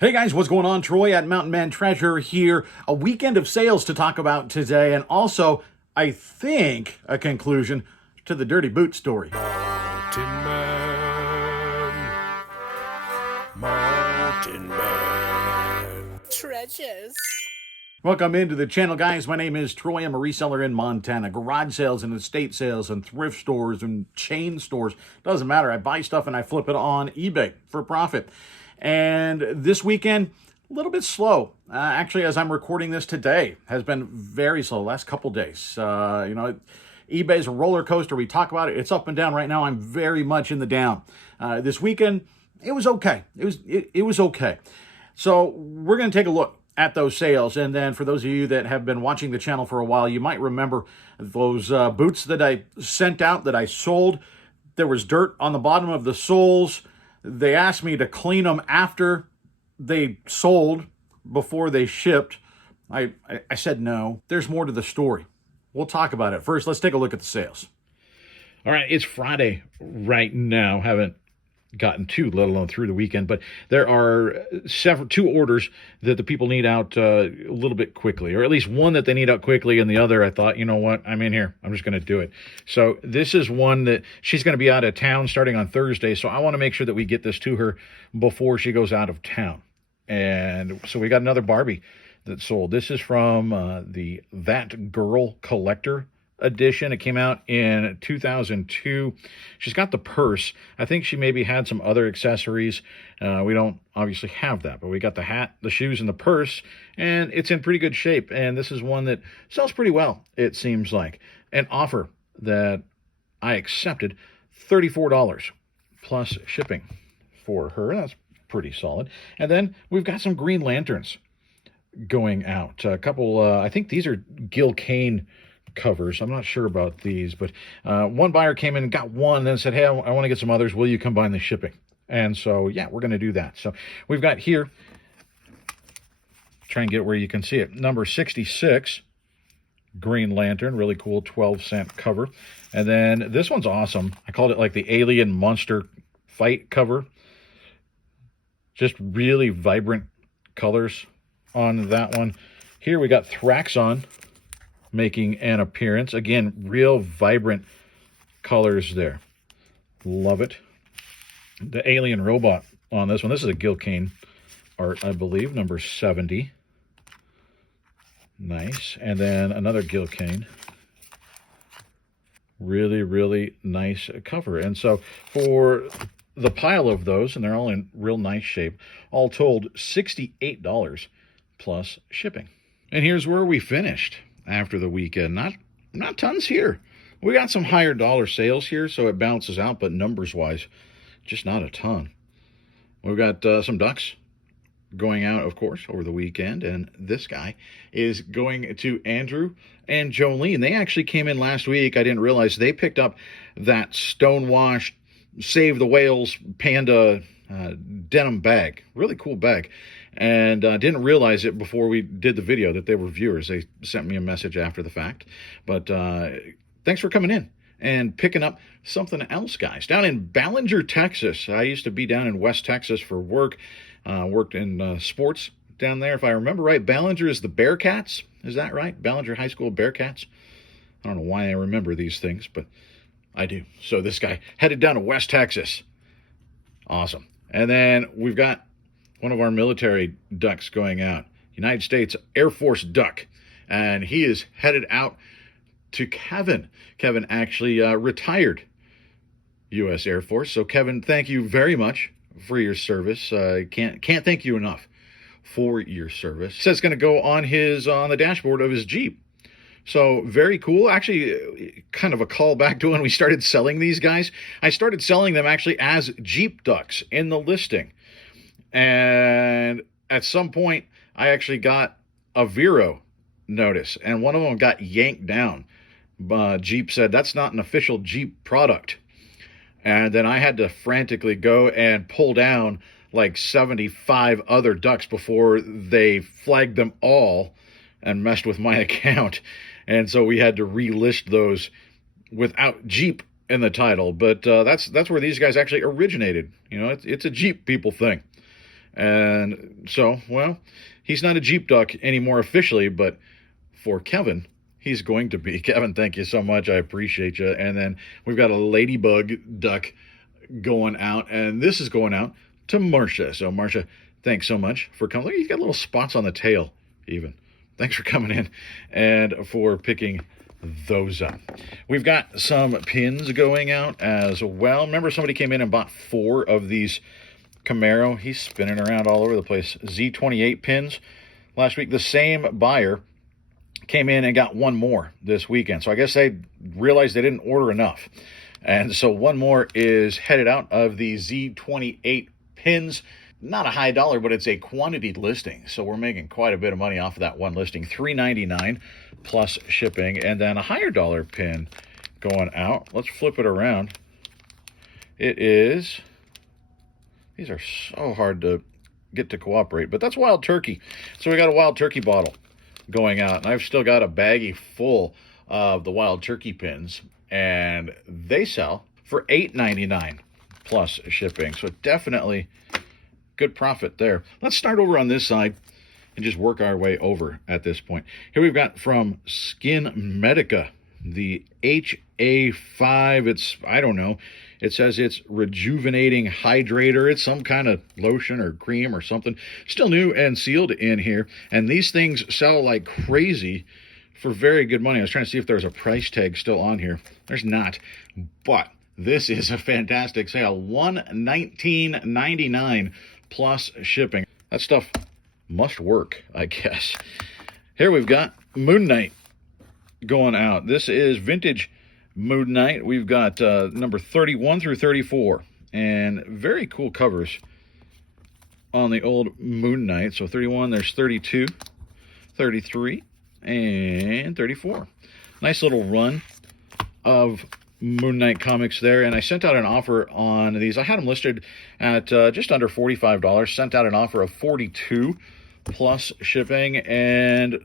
Hey guys, what's going on? Troy at Mountain Man Treasure here. A weekend of sales to talk about today, and also, I think, a conclusion to the Dirty Boot story. Mountain Man, Mountain Man. Treasures. Welcome into the channel, guys. My name is Troy. I'm a reseller in Montana. Garage sales and estate sales and thrift stores and chain stores. Doesn't matter. I buy stuff and I flip it on eBay for profit. And this weekend, a little bit slow. Actually, as I'm recording this today, has been very slow the last couple days. eBay's a roller coaster. We talk about it. It's up and down right now. I'm very much in the down. This weekend, it was okay. It was okay. So we're going to take a look at those sales. And then for those of you that have been watching the channel for a while, you might remember those boots that I sent out, that I sold. There was dirt on the bottom of the soles. They asked me to clean them after they sold, before they shipped. I said no. There's more to the story. We'll talk about it. First, let's take a look at the sales. All right, it's Friday right now. Haven't gotten to, let alone through the weekend, but there are two orders that the people need out a little bit quickly, or at least one that they need out quickly, and the other I thought, you know what, I'm in here, I'm just going to do it. So this is one that she's going to be out of town starting on Thursday, so I want to make sure that we get this to her before she goes out of town. And so we got another Barbie that sold. This is from the That Girl Collector edition. It came out in 2002. She's got the purse. I think she maybe had some other accessories. We don't obviously have that, but we got the hat, the shoes, and the purse, and it's in pretty good shape. And this is one that sells pretty well, it seems like. An offer that I accepted, $34 plus shipping for her. That's pretty solid. And then we've got some green lanterns going out. A couple, I think these are Gil Kane covers. I'm not sure about these, but one buyer came in and got one and then said, hey, I want to get some others. Will you combine the shipping? And so, yeah, we're going to do that. So we've got here, try and get where you can see it, number 66, green lantern, really cool 12-cent cover. And then this one's awesome. I called it like the alien monster fight cover. Just really vibrant colors on that one. Here we got Thraxon making an appearance. Again, real vibrant colors there. Love it. The alien robot on this one. This is a Gil Kane art, I believe, number 70. Nice. And then another Gil Kane. Really, really nice cover. And so for the pile of those, and they're all in real nice shape, all told, $68 plus shipping. And here's where we finished after the weekend. Not tons here. We got some higher dollar sales here, so it balances out, but numbers wise, just not a ton. We've got some ducks going out, of course, over the weekend, and this guy is going to Andrew and Jolene. They actually came in last week. I didn't realize they picked up that stonewashed Save the Whales Panda denim bag. Really cool bag. And didn't realize it before we did the video that they were viewers. They sent me a message after the fact. But thanks for coming in and picking up something else, guys. Down in Ballinger, Texas. I used to be down in West Texas for work. Worked in sports down there. If I remember right, Ballinger is the Bearcats. Is that right? Ballinger High School Bearcats? I don't know why I remember these things, but I do. So this guy headed down to West Texas. Awesome. And then we've got one of our military ducks going out, United States Air Force duck, and he is headed out to Kevin. Kevin actually retired U.S. Air Force. So Kevin, thank you very much for your service. Can't thank you enough for your service. It says it's going to go on the dashboard of his Jeep. So very cool. Actually, kind of a callback to when we started selling these guys. I started selling them actually as Jeep ducks in the listing. And at some point, I actually got a Vero notice, and one of them got yanked down. Jeep said, that's not an official Jeep product. And then I had to frantically go and pull down like 75 other ducks before they flagged them all and messed with my account. And so we had to relist those without Jeep in the title. But that's where these guys actually originated. You know, it's a Jeep people thing. And so, well, he's not a Jeep duck anymore officially, but for Kevin, he's going to be. Kevin, thank you so much. I appreciate you. And then we've got a ladybug duck going out, and this is going out to Marcia. So, Marcia, thanks so much for coming. Look, he's got little spots on the tail, even. Thanks for coming in and for picking those up. We've got some pins going out as well. Remember, somebody came in and bought 4 of these Camaro. He's spinning around all over the place. Z28 pins. Last week, the same buyer came in and got 1 more this weekend. So I guess they realized they didn't order enough. And so 1 more is headed out of the Z28 pins. Not a high dollar, but it's a quantity listing. So we're making quite a bit of money off of that one listing. $3.99 plus shipping. And then a higher dollar pin going out. Let's flip it around. It is... These are so hard to get to cooperate, but that's Wild Turkey. So we got a Wild Turkey bottle going out, and I've still got a baggie full of the Wild Turkey pins, and they sell for $8.99 plus shipping. So definitely good profit there. Let's start over on this side and just work our way over at this point. Here we've got from Skin Medica, the HA5. It's, I don't know, it says it's rejuvenating hydrator. It's some kind of lotion or cream or something. Still new and sealed in here. And these things sell like crazy for very good money. I was trying to see if there's a price tag still on here. There's not. But this is a fantastic sale. $119.99 plus shipping. That stuff must work, I guess. Here we've got Moon Knight going out. This is vintage Moon Knight. We've got number 31 through 34, and very cool covers on the old Moon Knight. So 31, there's 32, 33, and 34. Nice little run of Moon Knight comics there, and I sent out an offer on these. I had them listed at just under $45. Sent out an offer of $42 plus shipping, and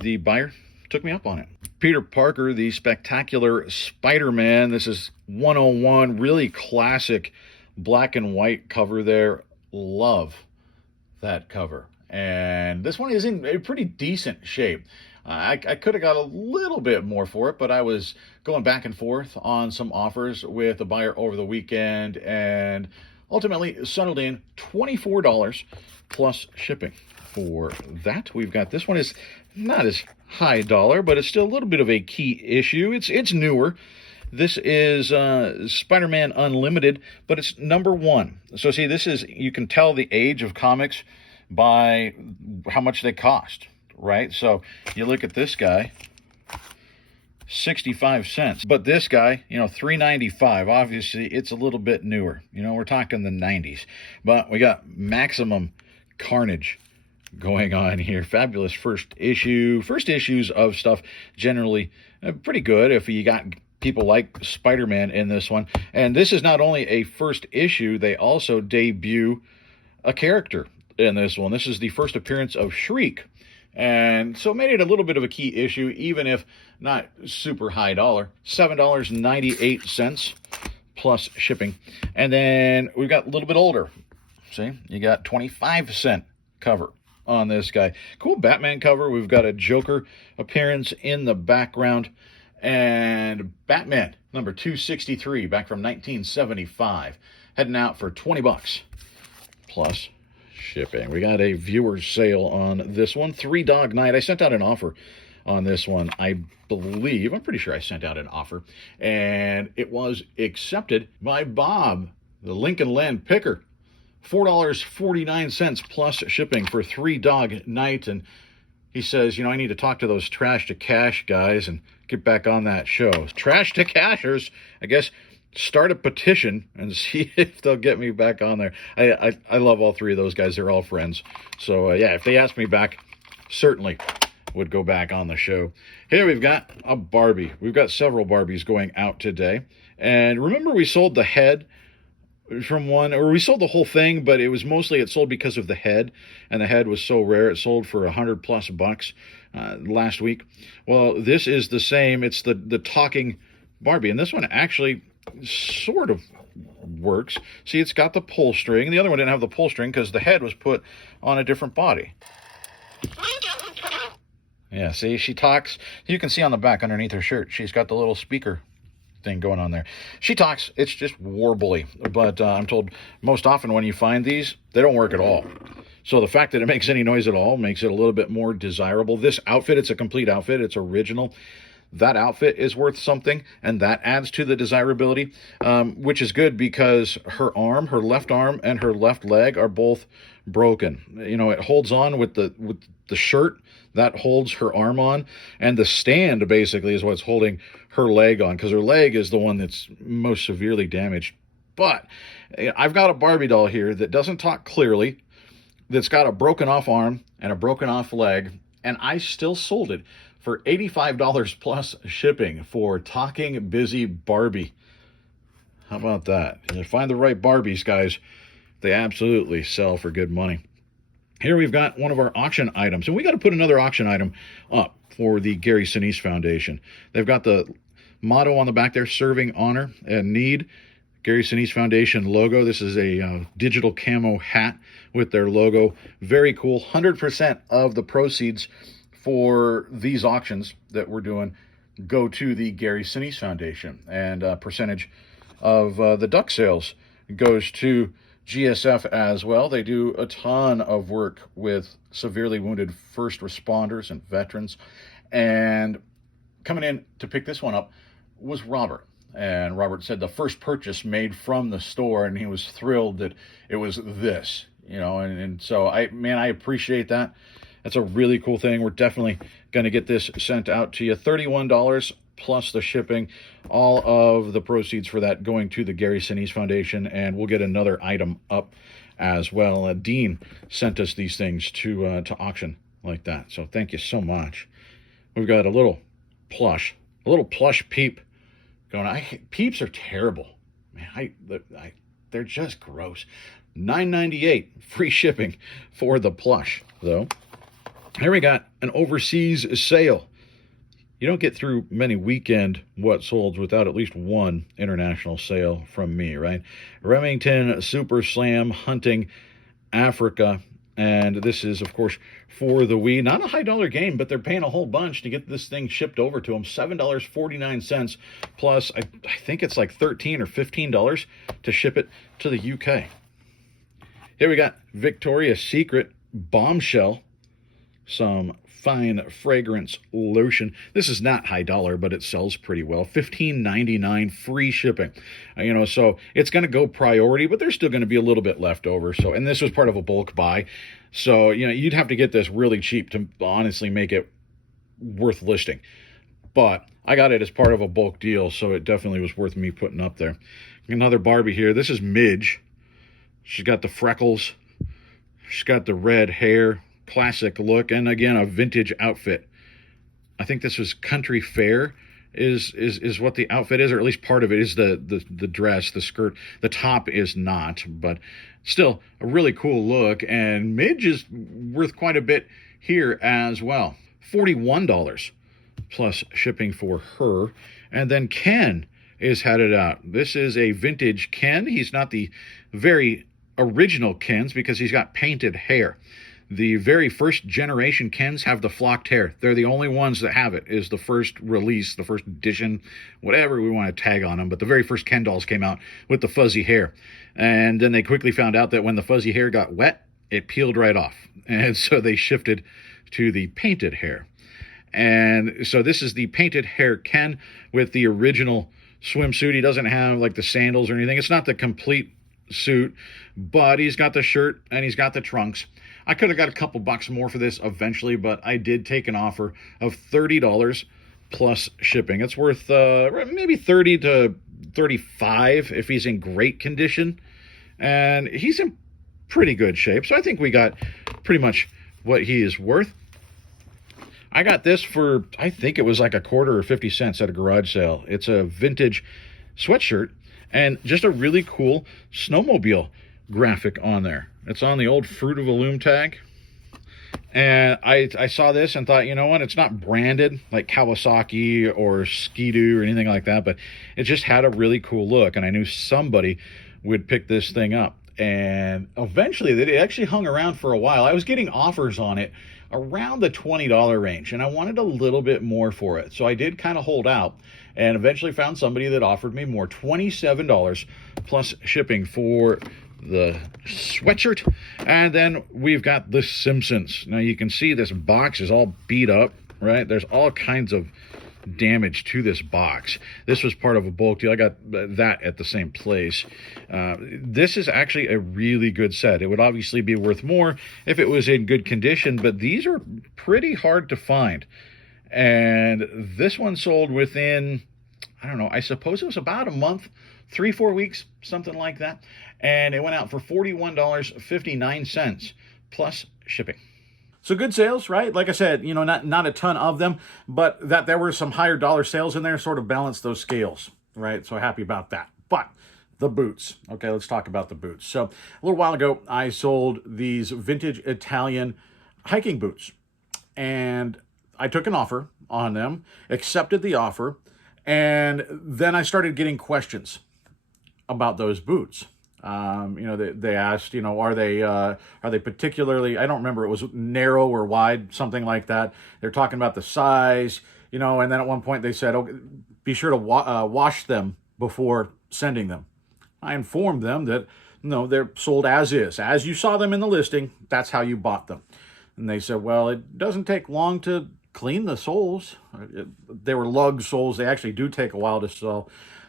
the buyer took me up on it. Peter Parker, the Spectacular Spider-Man. This is 101, really classic black and white cover there. Love that cover. And this one is in a pretty decent shape. I could have got a little bit more for it, but I was going back and forth on some offers with a buyer over the weekend and ultimately settled in $24 plus shipping for that. We've got, this one is not as high dollar, but it's still a little bit of a key issue. It's newer. This is Spider-Man Unlimited, but it's number 1. So see, this is, you can tell the age of comics by how much they cost, right? So you look at this guy, 65 cents. But this guy, $3.95. Obviously, it's a little bit newer. We're talking the 90s. But we got Maximum Carnage going on here. Fabulous first issue. First issues of stuff generally pretty good if you got people like Spider-Man in this one. And this is not only a first issue, they also debut a character in this one. This is the first appearance of Shriek. And so made it a little bit of a key issue, even if not super high dollar. $7.98 plus shipping. And then we've got a little bit older. See, you got 25-cent cover on this guy. Cool Batman cover. We've got a Joker appearance in the background. And Batman, number 263, back from 1975. Heading out for $20 plus shipping. We got a viewer's sale on this one. Three Dog Night. I sent out an offer on this one, I believe. I'm pretty sure I sent out an offer. And it was accepted by Bob, the Lincoln Land picker. $4.49 plus shipping for Three Dog Night. And he says, I need to talk to those Trash to Cash guys and get back on that show. Trash to Cashers, I guess, start a petition and see if they'll get me back on there. I love all three of those guys. They're all friends. So, yeah, if they ask me back, certainly would go back on the show. Here we've got a Barbie. We've got several Barbies going out today. And remember we sold the head from one, or we sold the whole thing, but it was mostly, it sold because of the head, and the head was so rare it sold for $100+ last week. Well, this is the same. It's the talking Barbie, and this one actually sort of works. See, it's got the pull string. The other one didn't have the pull string because the head was put on a different body. Yeah, see, she talks. You can see on the back underneath her shirt, she's got the little speaker thing going on there. She talks. It's just warbly. But I'm told most often when you find these, they don't work at all. So the fact that it makes any noise at all makes it a little bit more desirable. This outfit, it's a complete outfit. It's original. That outfit is worth something, and that adds to the desirability, which is good because her arm, her left arm, and her left leg are both broken. You know, it holds on with the shirt that holds her arm on, and the stand basically is what's holding her leg on, because her leg is the one that's most severely damaged. But I've got a Barbie doll here that doesn't talk clearly, that's got a broken off arm and a broken off leg, and I still sold it for $85 plus shipping for Talking Busy Barbie. How about that? You find the right Barbies, guys. They absolutely sell for good money. Here we've got one of our auction items, and we got to put another auction item up for the Gary Sinise Foundation. They've got the motto on the back there, serving honor and need. Gary Sinise Foundation logo. This is a digital camo hat with their logo. Very cool. 100% of the proceeds for these auctions that we're doing go to the Gary Sinise Foundation, and a percentage of the duck sales goes to GSF as well. They do a ton of work with severely wounded first responders and veterans. And coming in to pick this one up was Robert. And Robert said the first purchase made from the store, and he was thrilled that it was this, you know, and so I appreciate that. That's a really cool thing. We're definitely going to get this sent out to you. $31 plus the shipping. All of the proceeds for that going to the Gary Sinise Foundation, and we'll get another item up as well. Dean sent us these things to auction like that, so thank you so much. We've got a little plush Peep going. Peeps are terrible, man. They're just gross. $9.98 free shipping for the plush, though. Here we got an overseas sale. You don't get through many weekend what solds without at least one international sale from me, right? Remington Super Slam Hunting Africa. And this is, of course, for the Wii. Not a high dollar game, but they're paying a whole bunch to get this thing shipped over to them. $7.49 plus, I think it's like $13 or $15 to ship it to the UK. Here we got Victoria's Secret Bombshell. Some fine fragrance lotion. This is not high dollar, but it sells pretty well. $15.99 free shipping. You know, so it's going to go priority, but there's still going to be a little bit left over. So, and this was part of a bulk buy. So, you know, you'd have to get this really cheap to honestly make it worth listing. But I got it as part of a bulk deal, so it definitely was worth me putting up there. Another Barbie here. This is Midge. She's got the freckles. She's got the red hair. Classic look, and again, a vintage outfit. I think this was Country Fair is what the outfit is, or at least part of it is the dress, the skirt. The top is not, but still a really cool look, and Midge is worth quite a bit here as well. $41 plus shipping for her. And then Ken is headed out. This is a vintage Ken. He's not the very original Kens because he's got painted hair. The very first generation Kens have the flocked hair. They're the only ones that have it. Is the first release, the first edition, whatever we want to tag on them. But the very first Ken dolls came out with the fuzzy hair. And then they quickly found out that when the fuzzy hair got wet, it peeled right off. And so they shifted to the painted hair. And so this is the painted hair Ken with the original swimsuit. He doesn't have like the sandals or anything. It's not the complete suit, but he's got the shirt and he's got the trunks. I could have got a couple bucks more for this eventually, but I did take an offer of $30 plus shipping. It's worth maybe $30 to $35 if he's in great condition, and he's in pretty good shape. So I think we got pretty much what he is worth. I got this for, I think it was like a quarter or 50 cents at a garage sale. It's a vintage sweatshirt and just a really cool snowmobile graphic on there. It's on the old Fruit of the Loom tag. And I saw this and thought, you know what? It's not branded like Kawasaki or Ski-Doo or anything like that, but it just had a really cool look. And I knew somebody would pick this thing up. And eventually, it actually hung around for a while. I was getting offers on it around the $20 range, and I wanted a little bit more for it. So I did kind of hold out and eventually found somebody that offered me more, $27 plus shipping for the sweatshirt. And then we've got The Simpsons. Now you can see this box is all beat up, right? There's all kinds of damage to this box. This was part of a bulk deal. I got that at the same place. This is actually a really good set. It would obviously be worth more if it was in good condition, but these are pretty hard to find. And this one sold within, I don't know, I suppose it was about a month, 3-4 weeks, something like that. And it went out for $41.59 plus shipping. So good sales, right? Like I said, you know, not a ton of them, but that there were some higher dollar sales in there sort of balanced those scales, right? So happy about that. But the boots. Okay, let's talk about the boots. So a little while ago, I sold these vintage Italian hiking boots. And I took an offer on them, accepted the offer, and then I started getting questions about those boots. They asked, are they particularly, I don't remember, it was narrow or wide, something like that. They're talking about the size, and then at one point they said, oh, be sure to wash them before sending them. I informed them that, no, they're sold as is. As you saw them in the listing, that's how you bought them. And they said, well, it doesn't take long to clean the soles. They were lug soles. They actually do take a while to sell.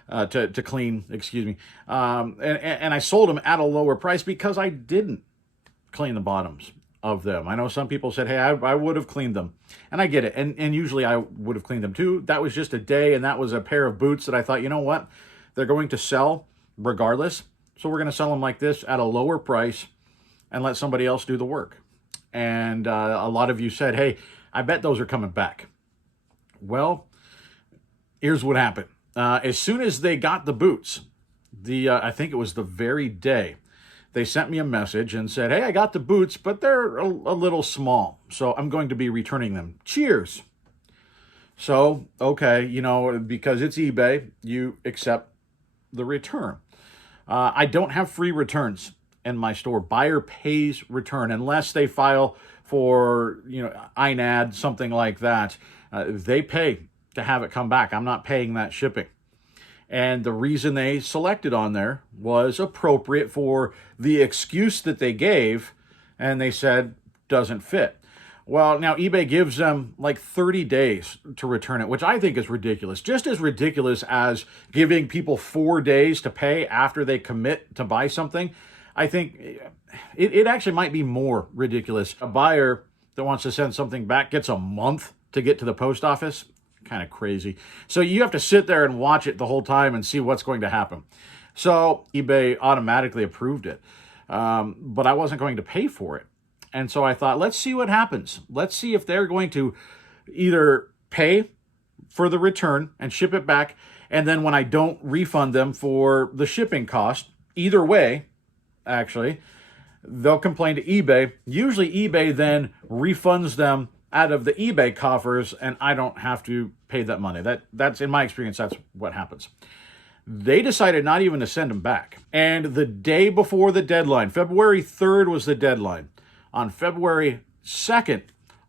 To clean, excuse me. And I sold them at a lower price because I didn't clean the bottoms of them. I know some people said, hey, I would have cleaned them. And I get it. And usually I would have cleaned them too. That was just a day, and that was a pair of boots that I thought, you know what? They're going to sell regardless. So we're going to sell them like this at a lower price and let somebody else do the work. And a lot of you said, hey, I bet those are coming back. Well, here's what happened. As soon as they got the boots, I think it was the very day, they sent me a message and said, hey, I got the boots, but they're a little small, so I'm going to be returning them. Cheers. So, okay, because it's eBay, you accept the return. I don't have free returns in my store. Buyer pays return unless they file for, INAD, something like that. They pay to have it come back. I'm not paying that shipping. And the reason they selected on there was appropriate for the excuse that they gave, and they said doesn't fit. Well, now eBay gives them like 30 days to return it, which I think is ridiculous. Just as ridiculous as giving people 4 days to pay after they commit to buy something. I think it actually might be more ridiculous. A buyer that wants to send something back gets a month to get to the post office. Kind of crazy. So you have to sit there and watch it the whole time and see what's going to happen. So eBay automatically approved it, but I wasn't going to pay for it. And so I thought, let's see what happens. Let's see if they're going to either pay for the return and ship it back, and then when I don't refund them for the shipping cost, either way, actually, they'll complain to eBay. Usually eBay then refunds them out of the eBay coffers, and I don't have to pay that money. That's in my experience, that's what happens. They decided not even to send them back. And the day before the deadline, February 3rd was the deadline. On February 2nd,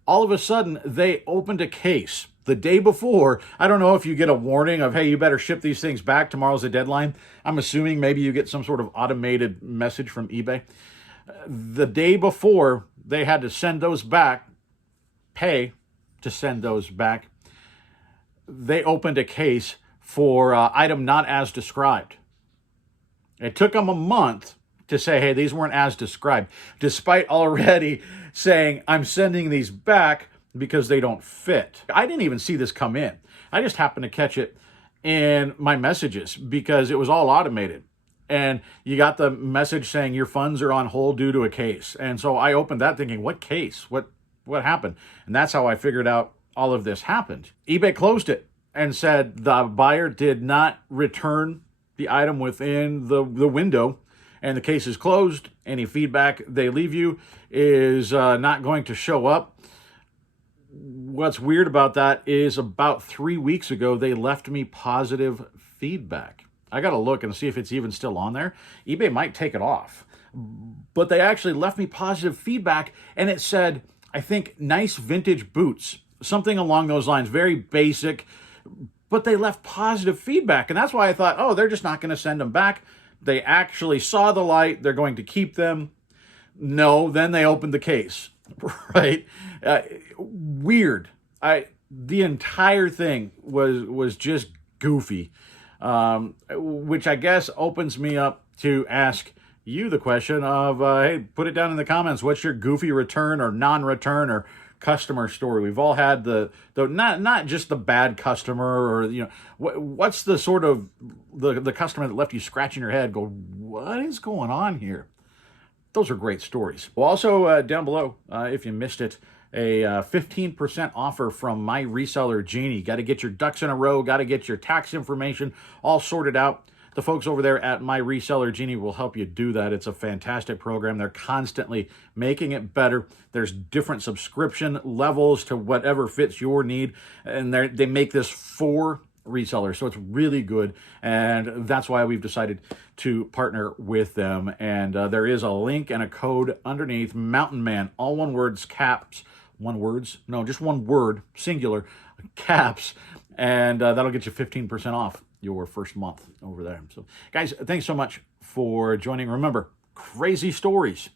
all of a sudden, they opened a case. The day before, I don't know if you get a warning of, hey, you better ship these things back. Tomorrow's the deadline. I'm assuming maybe you get some sort of automated message from eBay. The day before, they had to send those back, pay to send those back. They opened a case for item not as described. It took them a month to say, hey, these weren't as described, despite already saying, I'm sending these back because they don't fit. I didn't even see this come in. I just happened to catch it in my messages because it was all automated. And you got the message saying your funds are on hold due to a case. And so I opened that thinking, what case? What happened? And that's how I figured out all of this happened. eBay closed it and said the buyer did not return the item within the window, and the case is closed. Any feedback they leave you is not going to show up what's weird about that is about 3 weeks ago, they left me positive feedback. I got to look and see if it's even still on there. eBay might take it off. But they actually left me positive feedback, and it said, I think, nice vintage boots, something along those lines, very basic, but they left positive feedback. And that's why I thought, oh, they're just not going to send them back. They actually saw the light. They're going to keep them. No, then they opened the case, right? Weird. The entire thing was just goofy, which I guess opens me up to ask you the question of, hey, put it down in the comments. What's your goofy return or non-return or customer story? We've all had the not just the bad customer, or what's the sort of the customer that left you scratching your head, go, what is going on here? Those are great stories. Well, also down below, if you missed it, a 15% offer from my reseller Genie. Got to get your ducks in a row, got to get your tax information all sorted out. The folks over there at My Reseller Genie will help you do that. It's a fantastic program. They're constantly making it better. There's different subscription levels to whatever fits your need, and they make this for resellers, so it's really good, and that's why we've decided to partner with them. And there is a link and a code underneath, Mountain Man, all one words, caps, just one word, singular, caps, and that'll get you 15% off your first month over there. So guys, thanks so much for joining. Remember, crazy stories